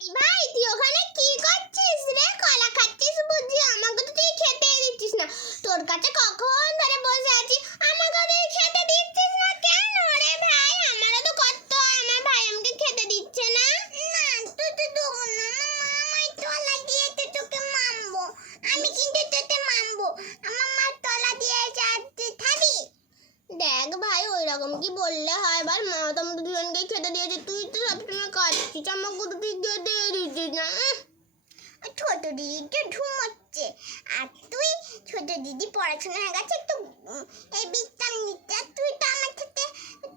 ভাই তুই ওখানে কি করছিস রে? কলা খাচ্ছিস বুঝি? আমাকে তো তুই খেতে দিচ্ছিস না। তোর কাছে কখন ধরে বসে আছি, আমাকে তুই খেতে দিচ্ছিস না কেন রে ভাই? আমারও তো কত, আমার ভাই আমাকে খেতে দিচ্ছে না। না তুই তো দেবো না, আমার তলা দিয়েছে, তোকে মারবো আমি, কিন্তু তোকে মারবো। আমার মা তলা দিয়ে যাচ্ছে, খাবি? দেখ ভাই, ওই রকম কি বললে হয় বল? মা তো আমাদের দুজনকে খেতে দিয়েছে, তুই তো সবসময় খাচ্ছিস, আমাকে তো তুই খেতে দিচ্ছিস না। ছোট দিদিটা ঘুমোচ্ছে, আর তুই ছোট দিদি পড়াশোনা হয়ে গেছে, একটু এই বিশ্রাম নিচ্ছে, তুই তো আমার সাথে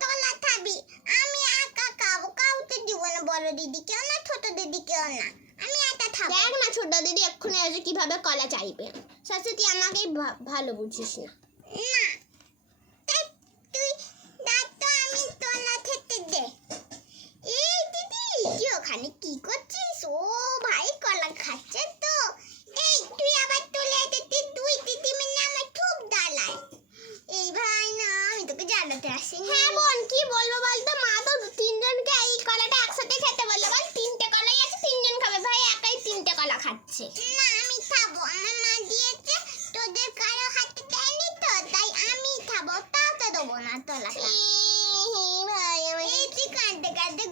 তলা খাবি। আমি একা খাবো, কাউকে দিব না, বড় দিদিকেও না, ছোট দিদিকেও না, আমি একা খাবো। দেখ না, ছোট দিদি এক্ষুনি এসে কিভাবে কলা চাইবে। সরস্বতী আমাকেই ভালো বুঝিস না। না তুই দাঁত তো, আমি তলা খেতে দে। এই দিদি তুই ওখানে কি করছিস? ও ভাই কলা খাচ্ছে তো। এই তুই আবার তুলে দিতে, তুই দিদি মিলে আমার খুব জ্বালায়। এই ভাই না, আমি তোকে জ্বালাতে আসিনি। হ্যাঁ বোন, কি বলবো বলতো? মা তো তিনজনকে এই কলাটা একসাথে খেতে বললো। বল, 3টে কলাই আছে, 3জন খাবে। ভাই একাই 3টে কলা খাচ্ছে। না আমি খাবো, আমার মা দিয়েছে, তোদের কারো হাতে দেয়নি তো, তাই আমি খাবো। তাও তো দেবো না তলা।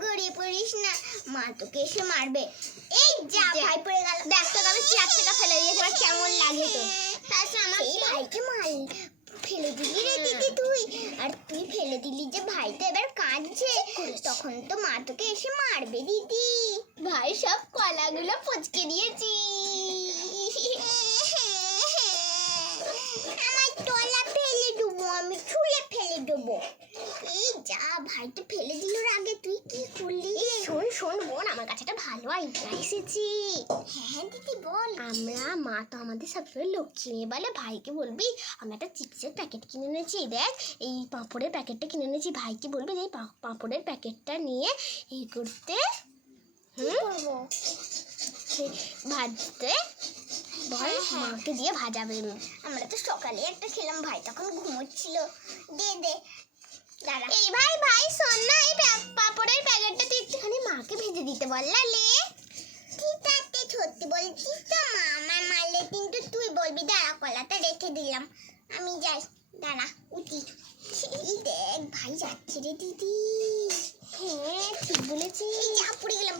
গড়িয়ে পড়িস না, মা তোকে এসে মারবে। এই যা ভাই পড়ে গেল, দেখ তোকে আমি চেয়ার থেকে ফেলে দিয়েছি, এবার কেমন লাগে তো? তাছাড়া আমার ভাইকে মার ফেলে দিলি রে দিদি তুই, আর তুই ফেলে দিলি যে ভাই তো এবার কাঁদছে, তখন তো মা তোকে এসে মারবে দিদি। ভাই সব কলাগুলো পচকে দিয়েছি। আমার তলা ফেলে দেবো, আমি ছুলে ফেলে দেবো। এই যা, ভাই তো ফেলে দিল, আগে তুই কি করলি? শোন শোন বোন, আমার কাছে একটা ভালো আইডিয়া এসেছি। হ্যাঁ দিদি বল। মা তো আমাদের সবসময় লক্ষ্মী মেয়ে বলে, ভাইকে বলবি আমি একটা চিপসের প্যাকেট কিনে এনেছি, দেখ এই পাঁপড়ের প্যাকেটটা কিনে এনেছি, ভাইকে বলবি এই পাঁপড়ের প্যাকেটটা নিয়ে এই করতে ভাজতে বল, মাকে দিয়ে ভাজাবে। আমরা তো সকালে একটা খেলাম, ভাই তখন ঘুমোচ্ছিল। দে দাঁড়া। এই ভাই শোন না, এই পাঁপড়ের প্যাকেটটা তুই একটুখানি মাকে ভেজে দিতে বল না লে। ঠিক আছে, সত্যি বলছিস তো? মা আমার মারলে কিন্তু তুই বলবি। দাঁড়া, কলাটা রেখে দিলাম, আমি যাই, দাঁড়া উঠি। এই দেখ ভাই যাচ্ছে রে দিদি। হ্যাঁ ঠিক বলেছিস। যা পড়ে গেলাম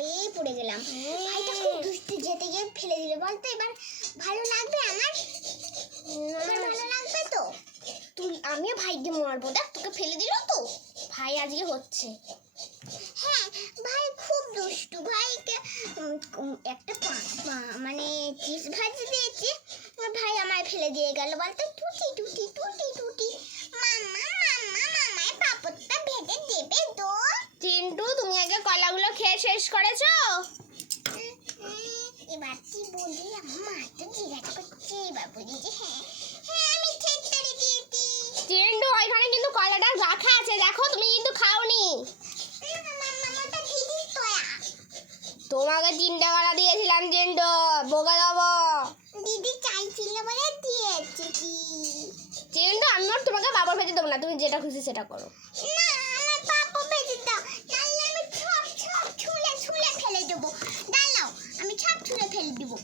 রে, পড়ে গেলাম। ভাইটা খুব দুষ্টু, যেতে গিয়ে ফেলে দিলে। বলতো এবার ভালো লাগবে আমার? ভালো লাগবে তো? আমিও ভাইকে মারবো, দেখ তোকে ফেলে দিল তো। ভাই আজকে হচ্ছে। হ্যাঁ ভাই খুব দুষ্টু, ভাইকে একটা মানে চিপস ভাজি দিয়েছি, ভাই আমায় ফেলে দিয়ে গেল। বলতো টুটি মামায় পাপড়টা ভেজে দেবে তো? চিন্টু, তুমি আগে কলাগুলো খেয়ে শেষ করেছো? এবার কি বলি, আমার মা তো জিজ্ঞাসা করছে, এবার বলি যে হ্যাঁ আমি ঠিক করে দিয়েছি। চিন্টু, ওইখানে কিন্তু কলাটা রাখা আছে, দেখো তুমি কিন্তু খাওনি। তোমাকে 3টে কলা দিয়েছিলাম চিন্টু, বকে দেবো। দিদি চাইছিল বলে দিয়েছি কি চিন্টু? আমি আর তোমাকে পাপড় ভেজে দেবো না, তুমি যেটা খুশি সেটা করো। না আমার পাপড় ভেজে দাও, নাহলে আমি সব ছুলে ফেলে দেবো। দাঁড়াও, আমি সব ছুলে ফেলে দেবো।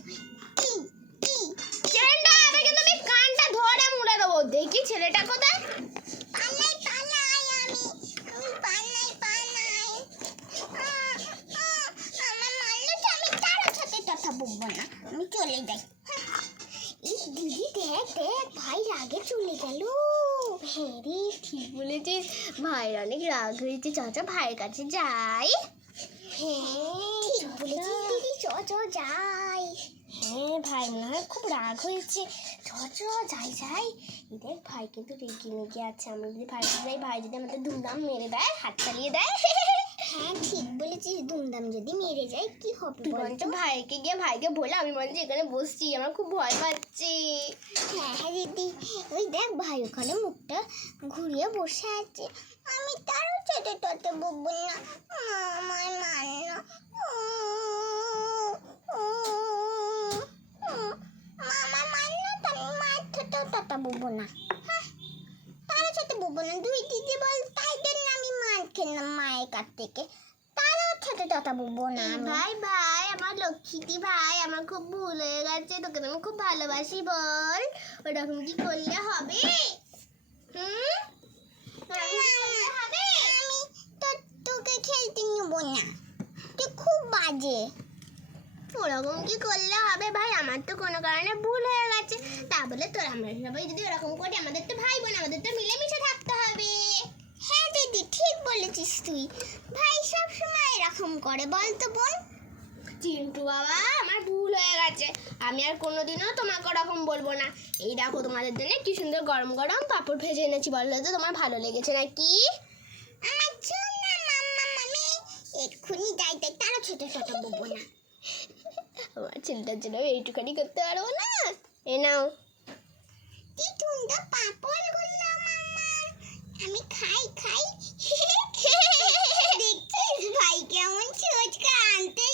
চিন্টু, আমি কিন্তু কানটা ধরে মুড়ে দেবো। দেখি ছেলেটা কোথায়? পালাই আমি পালাই। আমার মারলে তো আমি কারোর সাথে কথা বলবো না, আমি চলে যাই। এই দিদি দেখ ভাই রাগে চলে গেল। হ্যাঁ রে ঠিক বলেছিস, ভাইয়ের অনেক রাগ হয়েছে, চাচা ভাইয়ের কাছে যাই। হ্যাঁ ঠিক বলেছিস দিদি, চ যাই। হ্যাঁ ভাই মনে হয় খুব রাগ হয়েছে, চ যাই। দেখ ভাই কিন্তু রেগে আছে, আমরা যদি ভাইকে যাই, ভাই যদি আমাদের ধুমধাম মেরে দেয়, হাত চালিয়ে দেয়। হ্যাঁ ঠিক বলেছিস, ধুমধাম যদি মেরে যায় কি হবে বলতো? ভাইকে গিয়ে ভাইকে বলে আমি বলছি এখানে বসছি, আমার খুব ভয় পাচ্ছি। হ্যাঁ দিদি, ওই দেখ ভাই ওখানে মুখটা ঘুরিয়ে বসে আছে, আমি তারও সাথে ততে বলবো না, আমার মান্য আমার মান্য তো আমি মার সাথেও তত বলবো না, তারও সাথে বলবো না। দুই দিদি বল, তাই জন্য আমি মার খেলাম মায়ের কাছ থেকে, তারও সাথে চটা বলবো না আমি। ভাই ভাই আমার লক্ষ্মীটি ভাই, আমার খুব ভুল হয়ে গেছে, তোকে তো আমি খুব ভালোবাসি, বল ওরকম কি করলে হবে? হুম, ওরকম কি করলে হবে? আমি তো তোকে খেলতে নেব না, তুই খুব বাজে। ওরকম কি করলে হবে ভাই? আমার তো কোনো কারণে ভুল হয়ে গেছে, তা বলে তোর আমরা সবাই যদি ওরকম করি, আমাদের তো ভাই বোন, আমাদের তো মিলেমিশে থাকতে হবে। হ্যাঁ দিদি, ঠিক বলেছিস তুই। ভাই সব সময় এরকম করে, বল তো বোন। চিন্টু বাবা, আমার ভুল হয়ে গেছে, আমি আর কোনোদিনও তোমাকে ওরকম বলবো না। এই দেখো তোমাদের জন্য কি সুন্দর গরম গরম পাঁপড় ভেজে এনেছি, বললো তো তোমার ভালো লেগেছে নাকি? আমার জন্য মাম্মা, আমি এক্ষুনি যাইতে, তারা ছোট ছোট বলবো না। আমার ছেলেটার জন্য এইটুখানি করতে পারবো না। এ নাও। কি সুন্দর পাপড় গুলো মাম্মা, আমি খাই খাই। দেখছিস ভাই কেমন ছোচকা আনতে